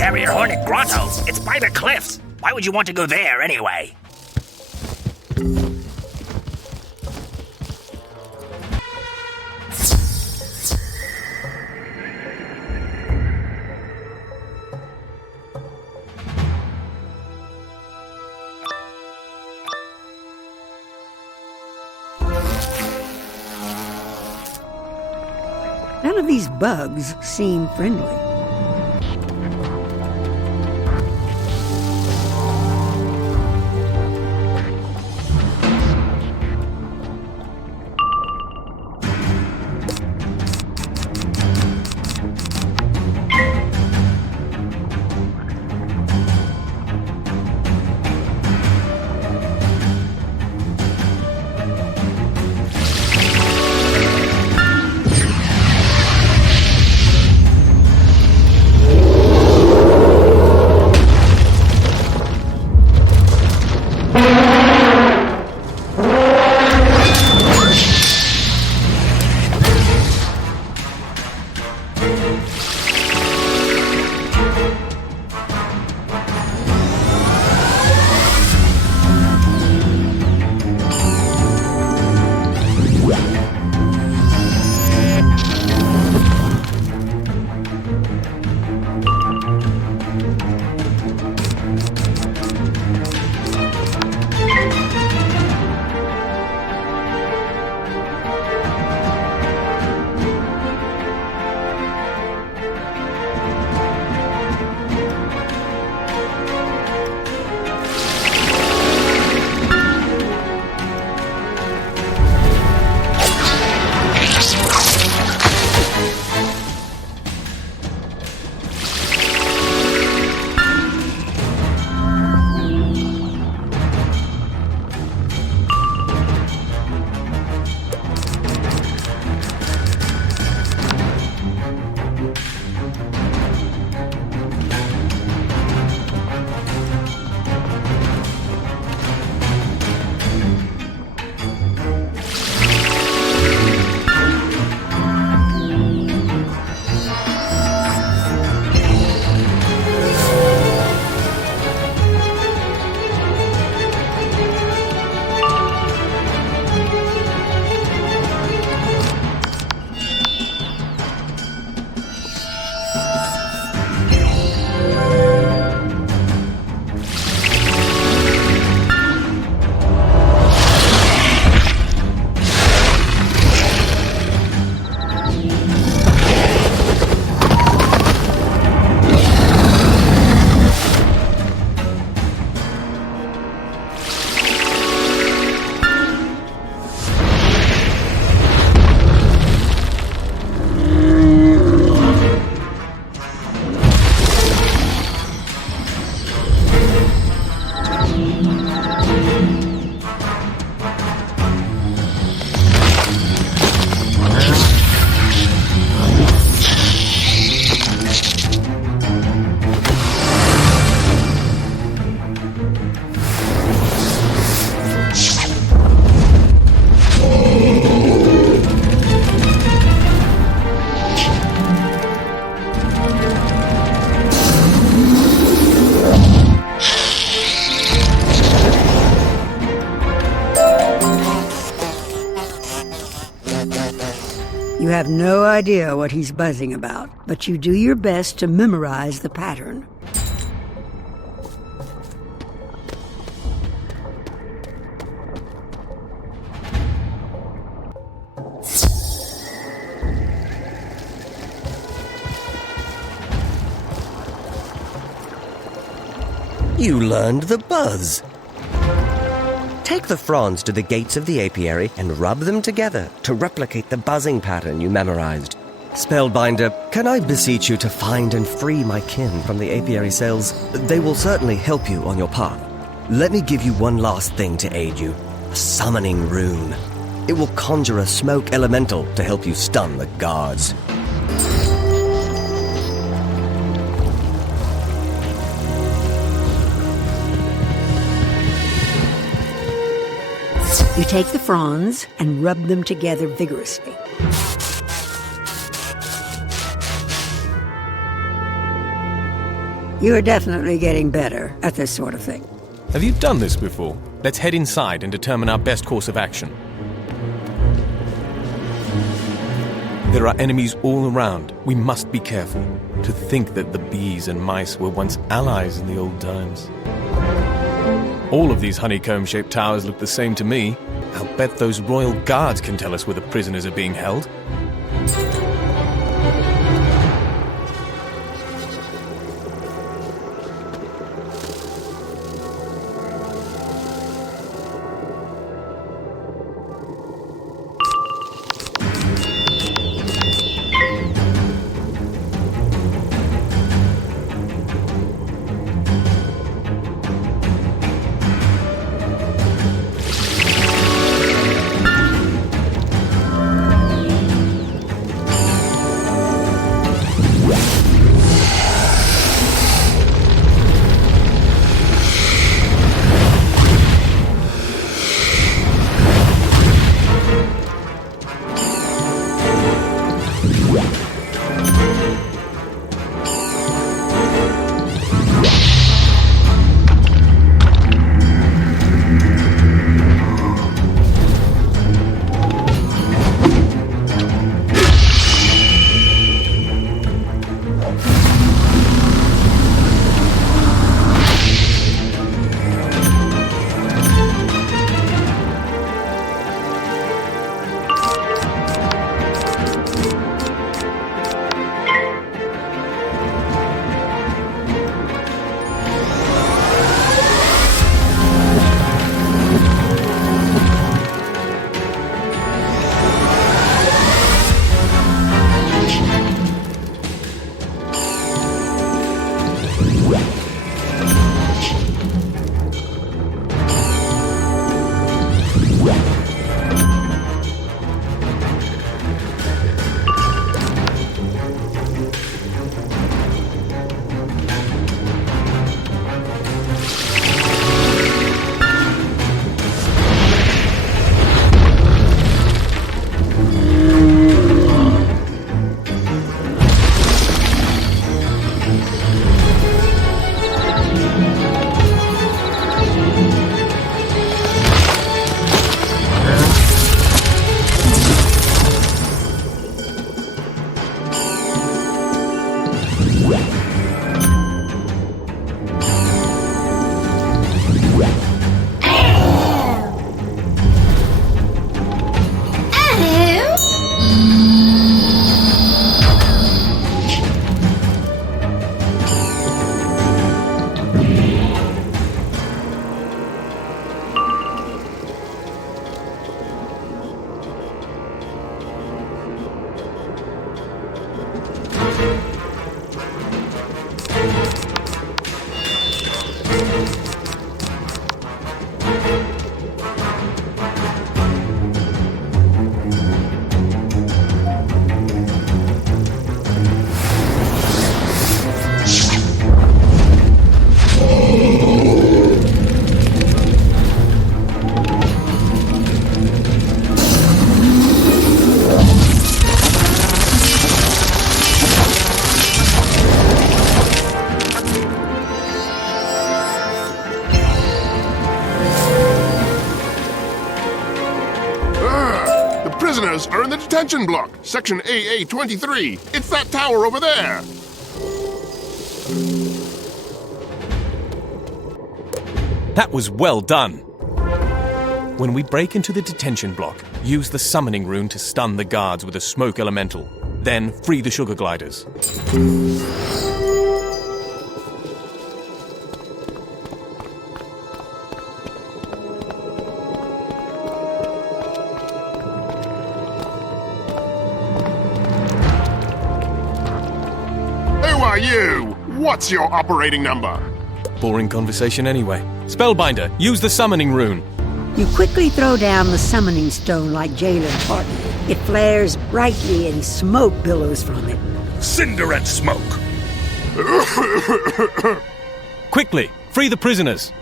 Carrier Hornet Grotto. It's by the cliffs. Why would you want to go there anyway? None of these bugs seem friendly. You have no idea what he's buzzing about, but you do your best to memorize the pattern. You learned the buzz. Take the fronds to the gates of the apiary and rub them together to replicate the buzzing pattern you memorized. Spellbinder, can I beseech you to find and free my kin from the apiary cells? They will certainly help you on your path. Let me give you one last thing to aid you. A summoning rune. It will conjure a smoke elemental to help you stun the guards. You take the fronds and rub them together vigorously. You're definitely getting better at this sort of thing. Have you done this before? Let's head inside and determine our best course of action. There are enemies all around. We must be careful. To think that the bees and mice were once allies in the old times. All of these honeycomb-shaped towers look the same to me. I'll bet those royal guards can tell us where the prisoners are being held. Prisoners are in the detention block, section AA-23. It's that tower over there. That was well done. When we break into the detention block, use the summoning rune to stun the guards with a smoke elemental. Then free the sugar gliders. Who are you? What's your operating number? Boring conversation anyway. Spellbinder, use the summoning rune. You quickly throw down the summoning stone like Jalen taught you. It flares brightly and smoke billows from it. Cinder and smoke. Quickly, free the prisoners.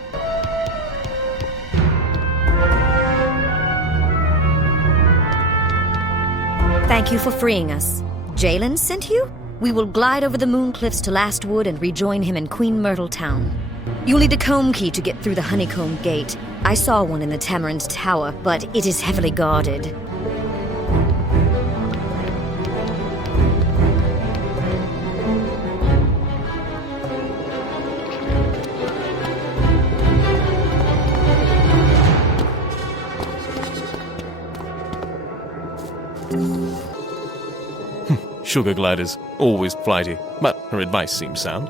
Thank you for freeing us. Jalen sent you? We will glide over the moon cliffs to Last Wood and rejoin him in Queen Myrtle Town. You'll need a comb key to get through the honeycomb gate. I saw one in the Tamarind Tower, but it is heavily guarded. Sugar gliders, always flighty, but her advice seems sound.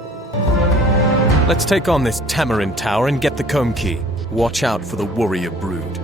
Let's take on this Tamarind Tower and get the comb key. Watch out for the warrior brood.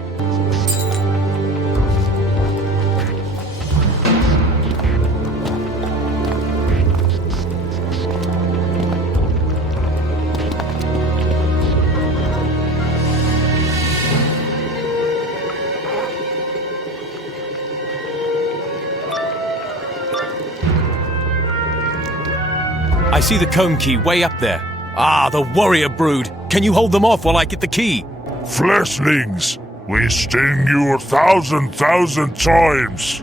I see the comb key way up there. Ah, the warrior brood. Can you hold them off while I get the key? Fleshlings, we sting you 1,000 times.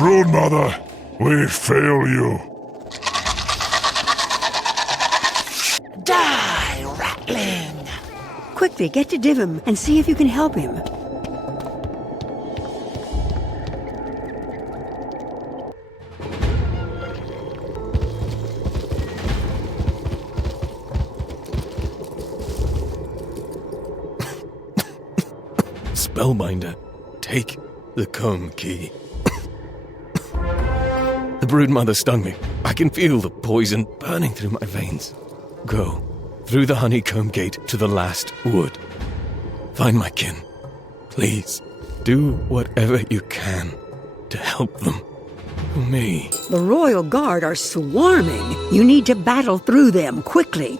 Broodmother, we fail you. Die, ratling! Quickly, get to Divim and see if you can help him. Spellbinder, take the comb key. The broodmother stung me. I can feel the poison burning through my veins. Go through the honeycomb gate to the last wood. Find my kin. Please, do whatever you can to help them. For me. The Royal Guard are swarming. You need to battle through them quickly.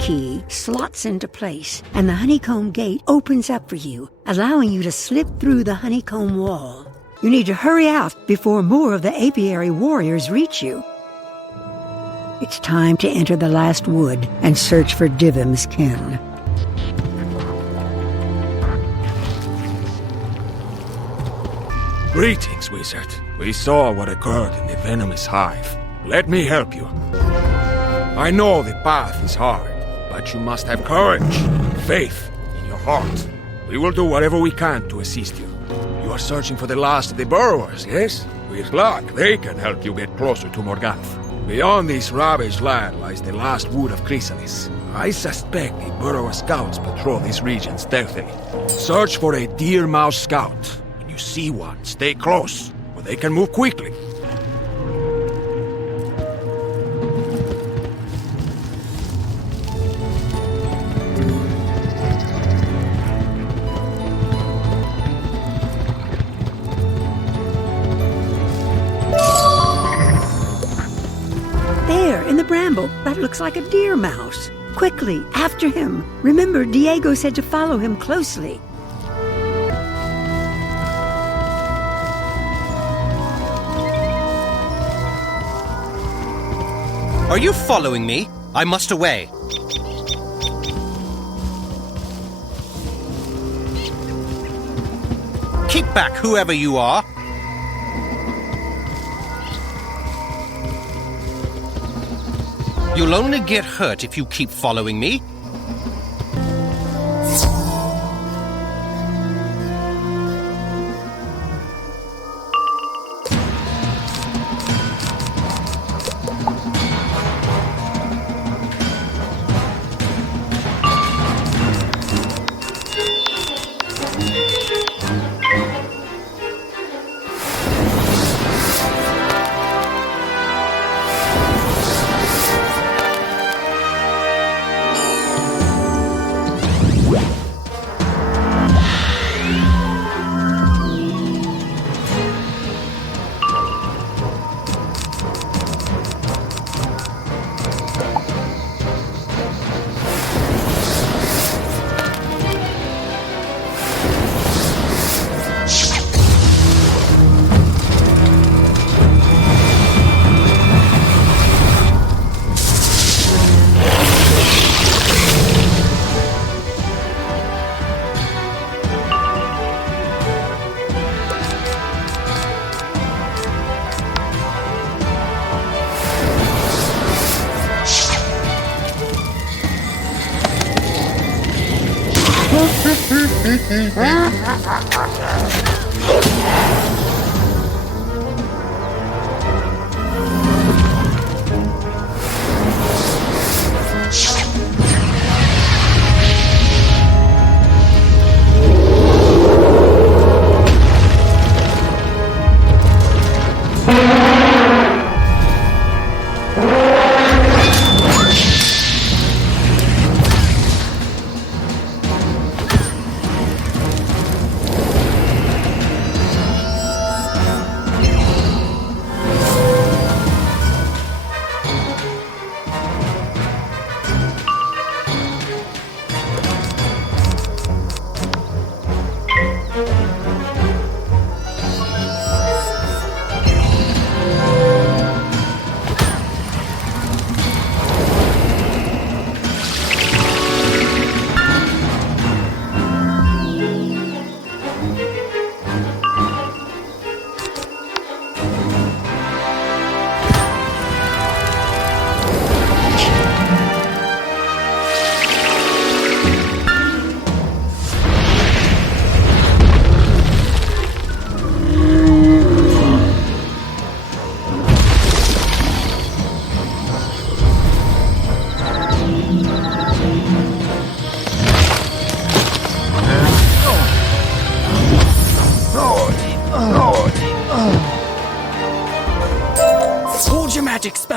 Key slots into place, and the honeycomb gate opens up for you, allowing you to slip through the honeycomb wall. You need to hurry out before more of the apiary warriors reach you. It's time to enter the last wood and search for Divim's kin. Greetings, wizard. We saw what occurred in the venomous hive. Let me help you. I know the path is hard, but you must have courage and faith in your heart. We will do whatever we can to assist you. You are searching for the last of the burrowers, yes? With luck, they can help you get closer to Morgath. Beyond this ravaged land lies the last wood of Crisalis. I suspect the burrower scouts patrol this region stealthily. Search for a deer mouse scout. When you you see one, stay close, or they can move quickly. There, in the bramble, that looks like a deer mouse. Quickly, after him. Remember, Diego said to follow him closely. Are you following me? I must away. Keep back, whoever you are. You'll only get hurt if you keep following me.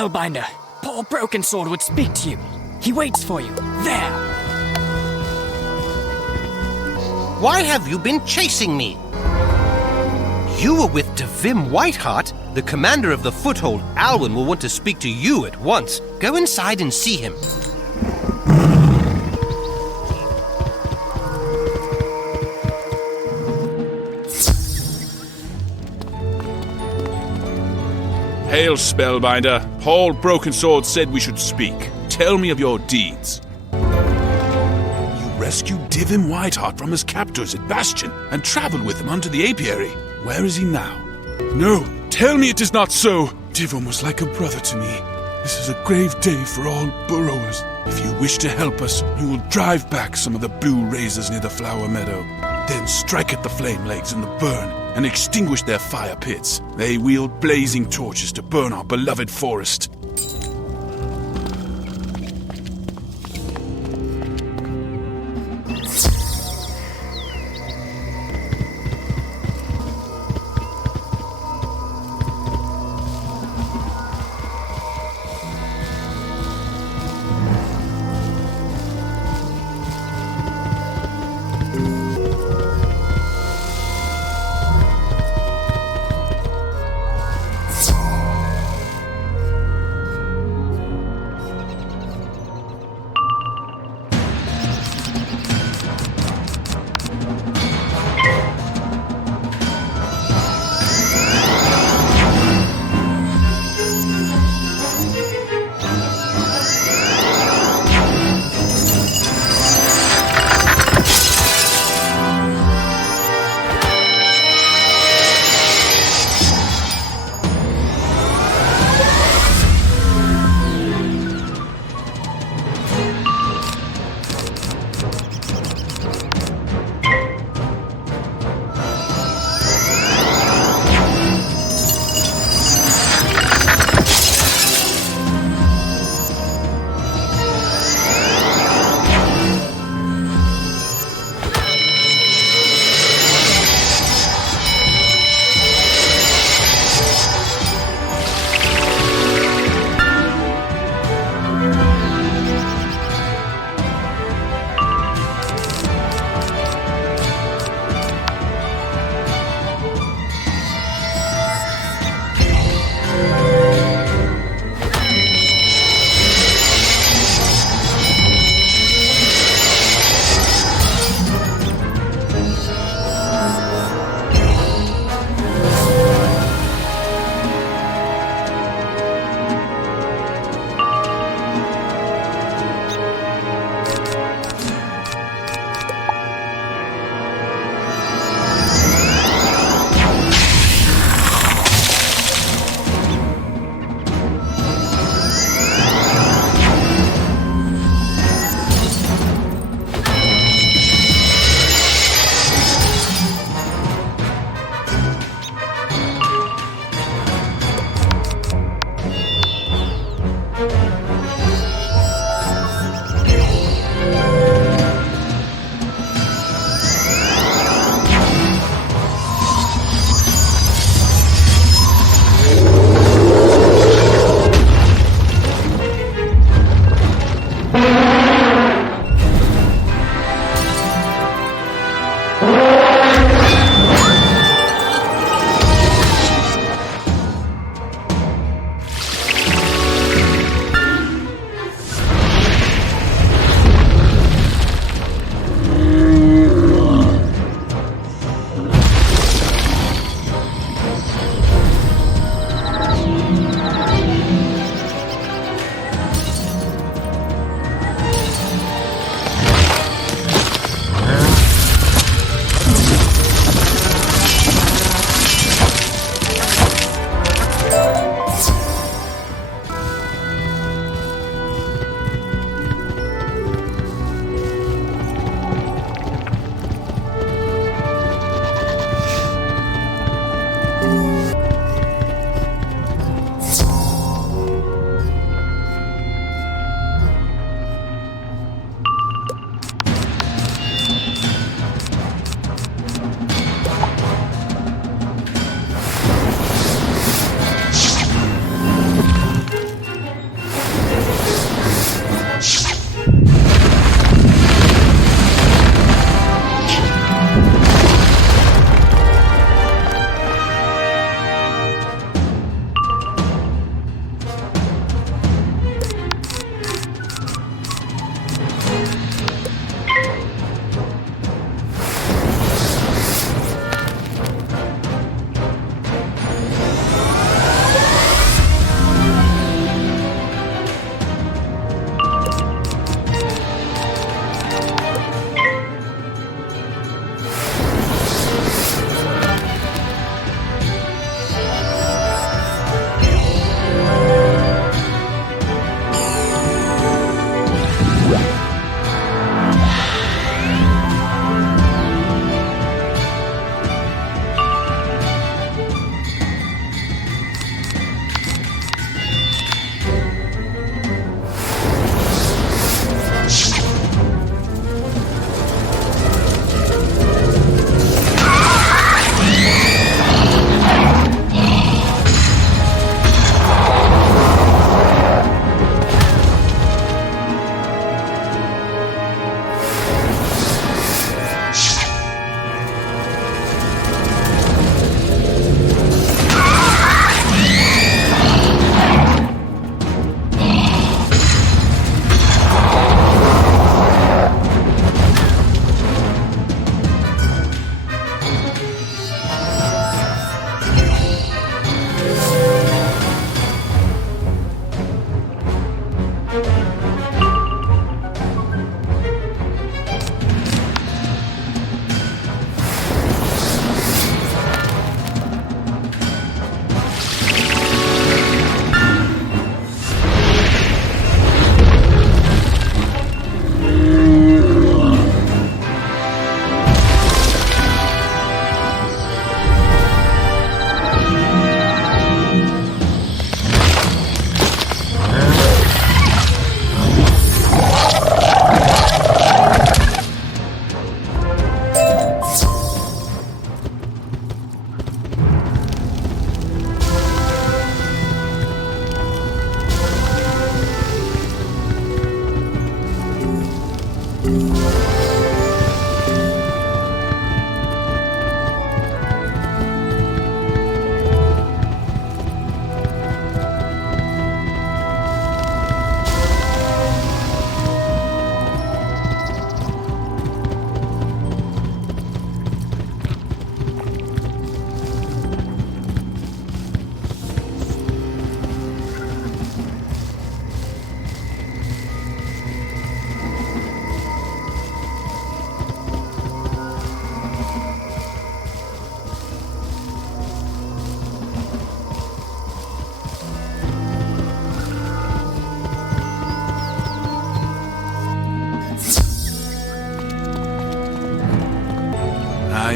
Spellbinder. Paul Brokensword would speak to you. He waits for you. There. Why have you been chasing me? You were with Devim Whiteheart. The commander of the Foothold, Alwyn, will want to speak to you at once. Go inside and see him. Hail, Spellbinder. Paul Brokensword said we should speak. Tell me of your deeds. You rescued Devim Whiteheart from his captors at Bastion and traveled with him unto the apiary. Where is he now? No, tell me it is not so. Devim was like a brother to me. This is a grave day for all burrowers. If you wish to help us, you will drive back some of the blue razors near the flower meadow. Then strike at the flame legs in the burn and extinguish their fire pits. They wield blazing torches to burn our beloved forest.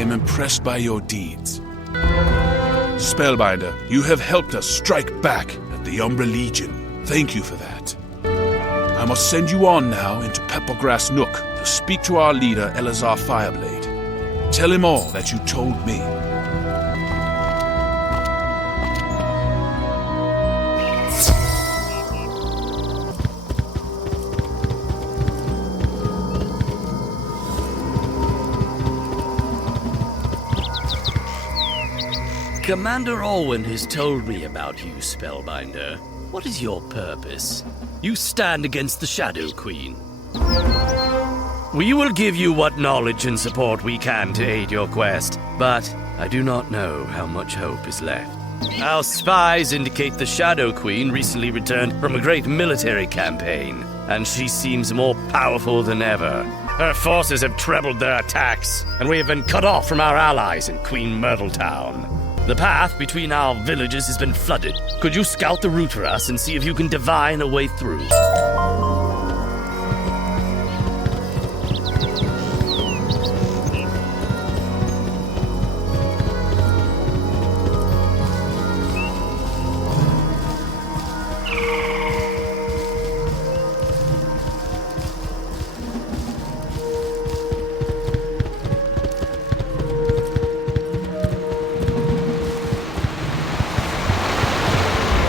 am impressed by your deeds. Spellbinder, you have helped us strike back at the Umbra Legion. Thank you for that. I must send you on now into Peppergrass Nook to speak to our leader, Elazar Fireblade. Tell him all that you told me. Commander Alwyn has told me about you, Spellbinder. What is your purpose? You stand against the Shadow Queen. We will give you what knowledge and support we can to aid your quest, but I do not know how much hope is left. Our spies indicate the Shadow Queen recently returned from a great military campaign, and she seems more powerful than ever. Her forces have trebled their attacks, and we have been cut off from our allies in Queen Myrtle Town. The path between our villages has been flooded. Could you scout the route for us and see if you can divine a way through?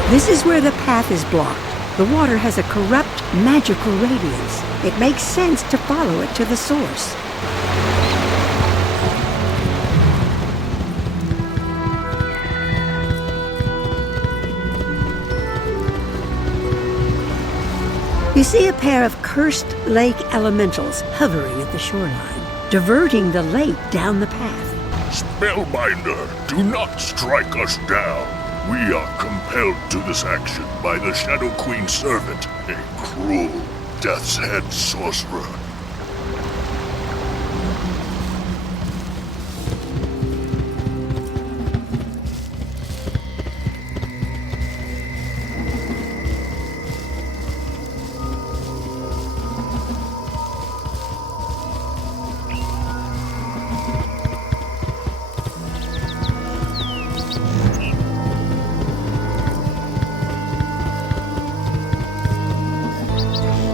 This is where the path is blocked. The water has a corrupt, magical radiance. It makes sense to follow it to the source. You see a pair of cursed lake elementals hovering at the shoreline, diverting the lake down the path. Spellbinder, do not strike us down. We are compelled to this action by the Shadow Queen's servant, a cruel, death's head sorcerer.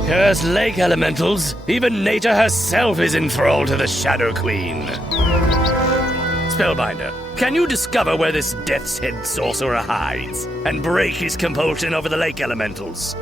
Cursed lake elementals! Even nature herself is enthralled to the Shadow Queen! Spellbinder, can you discover where this death's head sorcerer hides, and break his compulsion over the lake elementals?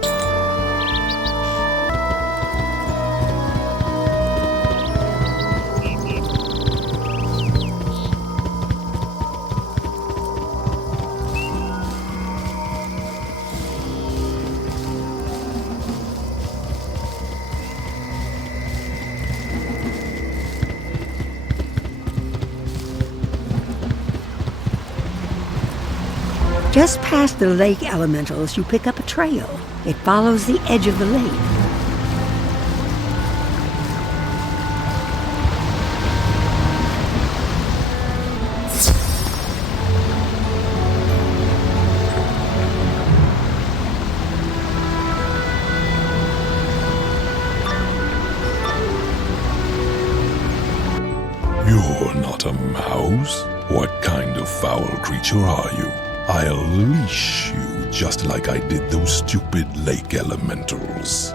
Just past the lake elementals, you pick up a trail. It follows the edge of the lake. You're not a mouse? What kind of foul creature are you? I'll leash you just like I did those stupid lake elementals.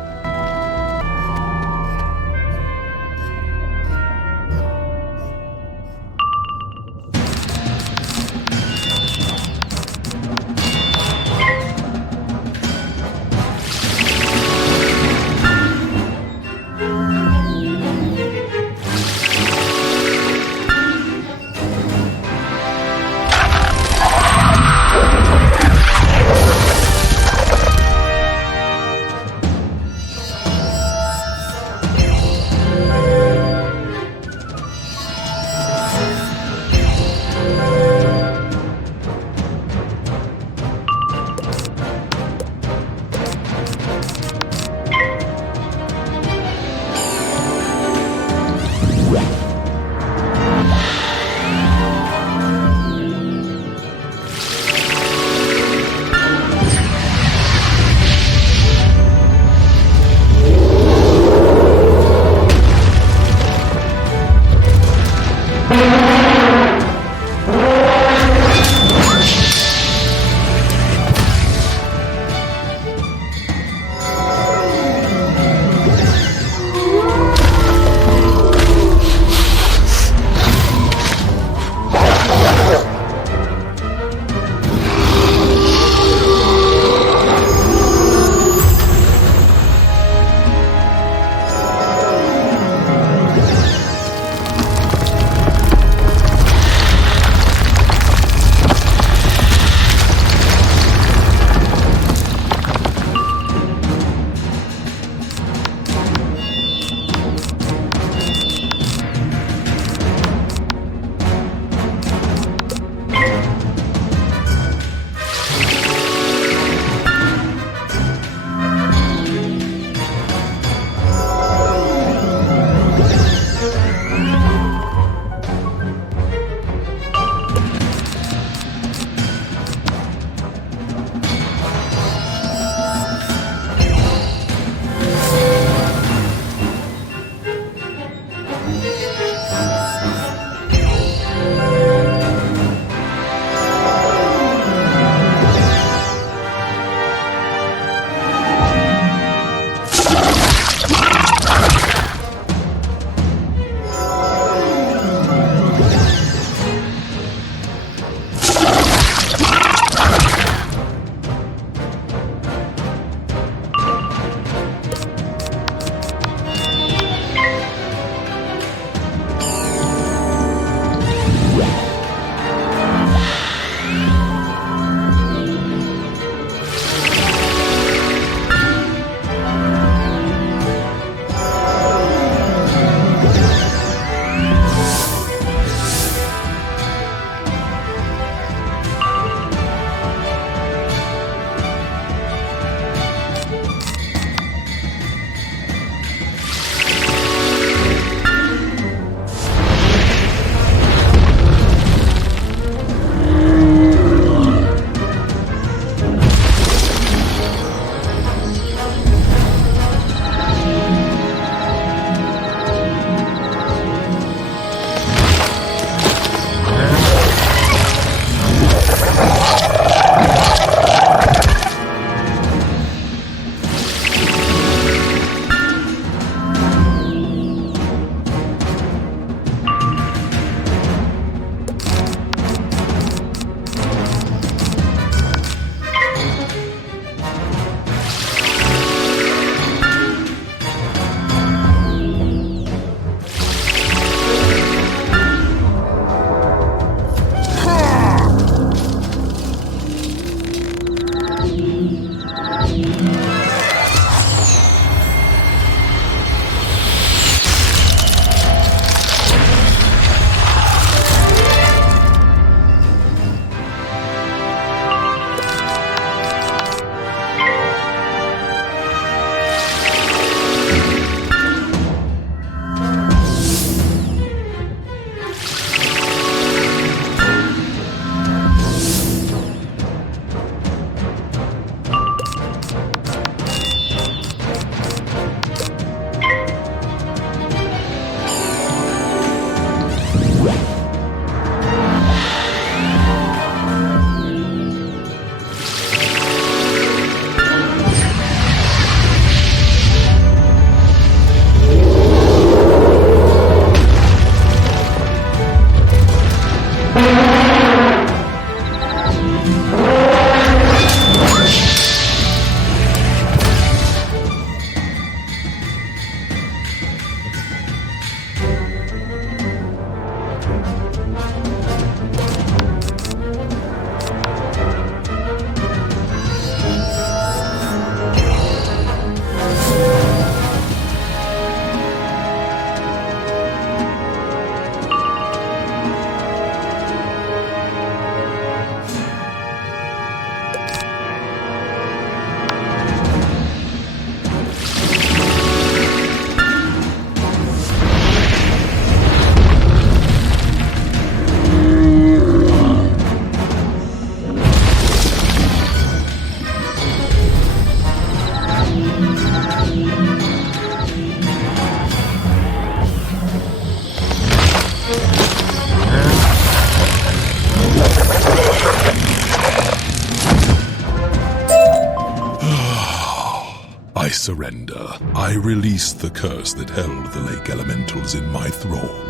I surrender. I release the curse that held the lake elementals in my thrall.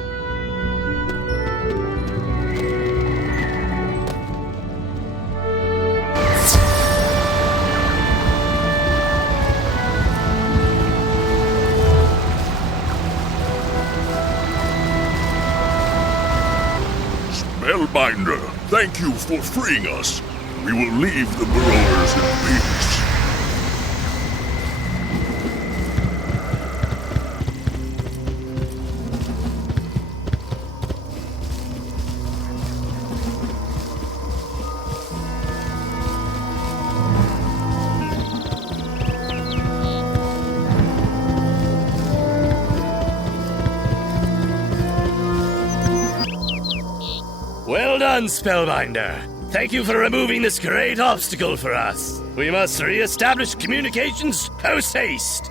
Spellbinder, thank you for freeing us. We will leave the burrowers in peace. Well done, Spellbinder. Thank you for removing this great obstacle for us. We must re-establish communications post-haste.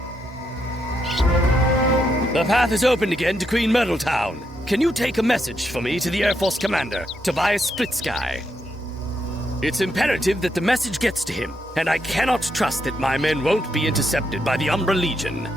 The path is opened again to Queen Myrtle Town. Can you take a message for me to the Air Force Commander, Tobias Splitsky? It's imperative that the message gets to him, and I cannot trust that my men won't be intercepted by the Umbra Legion.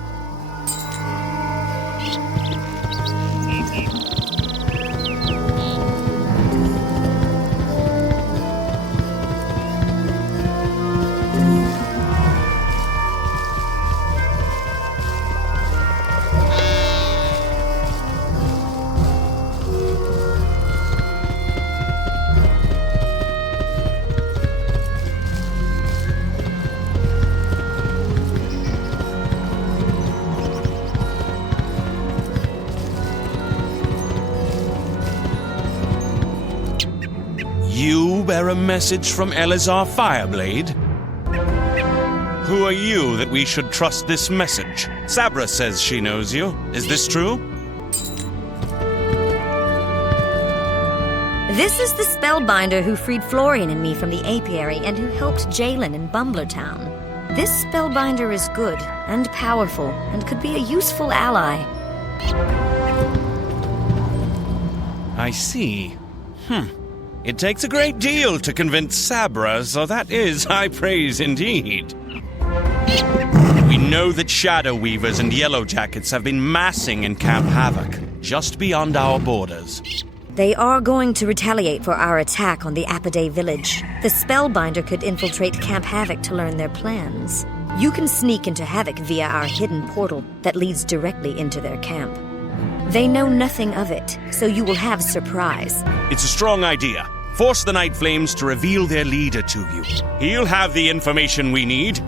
You bear a message from Elazar Fireblade? Who are you that we should trust this message? Sabra says she knows you. Is this true? This is the Spellbinder who freed Florian and me from the apiary and who helped Jalen in Bumblertown. This Spellbinder is good and powerful and could be a useful ally. I see. It takes a great deal to convince Sabra, so that is high praise indeed. We know that Shadow Weavers and Yellow Jackets have been massing in Camp Havoc, just beyond our borders. They are going to retaliate for our attack on the Apidae village. The Spellbinder could infiltrate Camp Havoc to learn their plans. You can sneak into Havoc via our hidden portal that leads directly into their camp. They know nothing of it, so you will have surprise. It's a strong idea. Force the Night Flames to reveal their leader to you. He'll have the information we need,